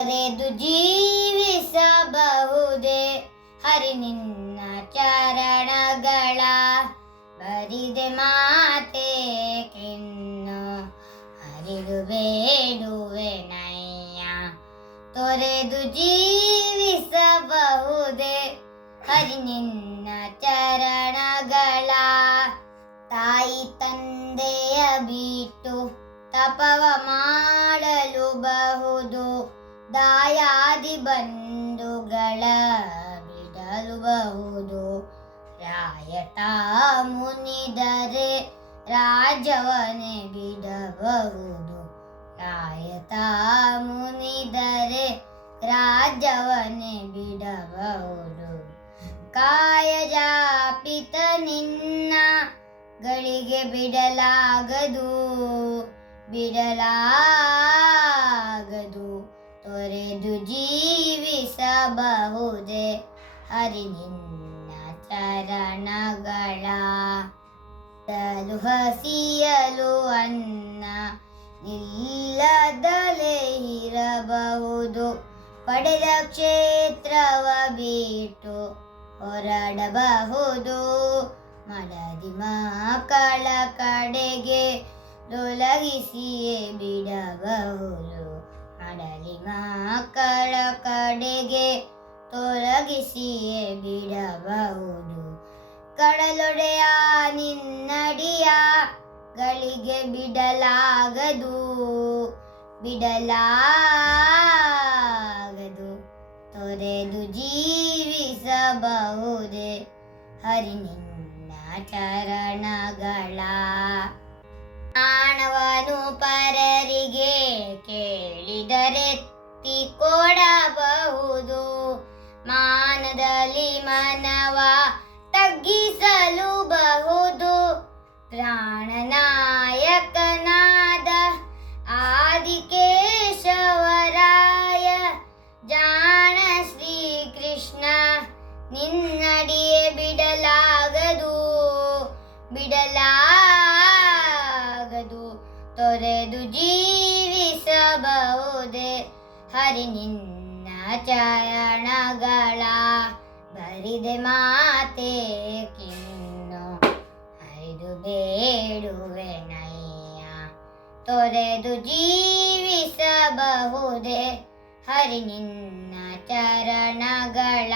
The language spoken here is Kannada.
ತೊರೆದು ಜೀವಿಸಬಹುದೇ ಹರಿ ನಿನ್ನ ಚರಣಗಳ ಬರಿದೆ ಮಾತೆ ಕಿನ್ನು ಹರಿದು ಬೇಡುವೆ ನಯ್ಯ. ತೊರೆದು ಜೀವಿಸಬಹುದೇ ಹರಿ ನಿನ್ನ ಚರಣಗಳ ತಾಯಿ ತಂದೆಯ ಬಿಟ್ಟು ತಪವ ಮಾಡಲು ಬಹುದು ದಾಯಾದಿ ಬಂಧುಗಳ ಬಿಡಲು ಬಹುದು. ರಾಯತ ಮುನಿದರೆ ರಾಜವನೇ ಬಿಡಬಹುದು. ರಾಯತ ಮುನಿದರೆ ರಾಜವನೇ ಬಿಡಬಹುದು. ಕಾಯಜಾಪಿತ ನಿನ್ನ ಗಳಿಗೆ ಬಿಡಲಾಗದು ಬಿಡಲಾಗದು. ತೊರೆದು ಜೀವಿಸಬಹುದೇ ಹರಿ ನಿನ್ನ ಚರಣಗಳ. ತಲು ಹಸಿಯಲು ಅನ್ನ ಇಲ್ಲದಲೇ ಇರಬಹುದು. ಪಡೆದ ಕ್ಷೇತ್ರವ ಬಿಟ್ಟು ಹೊರಡಬಹುದು. ಮಡದಿ ಮಕ್ಕಳ ಕಡೆಗೆ ತೊಲಗಿಸಿಯೇ ಬಿಡಬಹುದು. ಮಡಲಿ ಮಕ್ಕಳ ಕಡೆಗೆ ತೊಲಗಿಸಿಯೇ ಬಿಡಬಹುದು. ಕಡಲೊಡೆಯ ನಿನ್ನಡಿಯ ಗಳಿಗೆ ಬಿಡಲಾಗದು ಬಿಡಲಾಗದು. ತೊರೆದು ಜೀವಿಸಬಹುದೇ ಹರಿ ನಿನ್ನ ಚರಣಗಳ. ಪ್ರಾಣವನು ಪರರಿಗೆ ಕೇಳಿದರೆತ್ತಿ ಕೊಡಬಹುದು. ಮಾನದಲ್ಲಿ ಮನವ ತಗ್ಗಿಸಲು ಬಹುದು. ಪ್ರಾಣನಾಯಕನಾದ ಆದಿಕೇಶವರಾಯ ಜಾಣ ಶ್ರೀಕೃಷ್ಣ ನಿನ್ನಡಿಯೇ ಬಿಡಲಾಗದು ಬಿಡಲಾಗದು. ತೊರೆದು ಜೀವಿಸಬಹುದೇ ಹರಿ ನಿನ್ನ ಚರಣಗಳ ಬರಿದೆ ಮಾತೆ ಕಿನ್ನು ಹರಿದು ಬೇಡುವೆ ನಯ್ಯ. ತೊರೆದು ಜೀವಿಸಬಹುದೇ ಹರಿ ನಿನ್ನ ಚರಣಗಳ.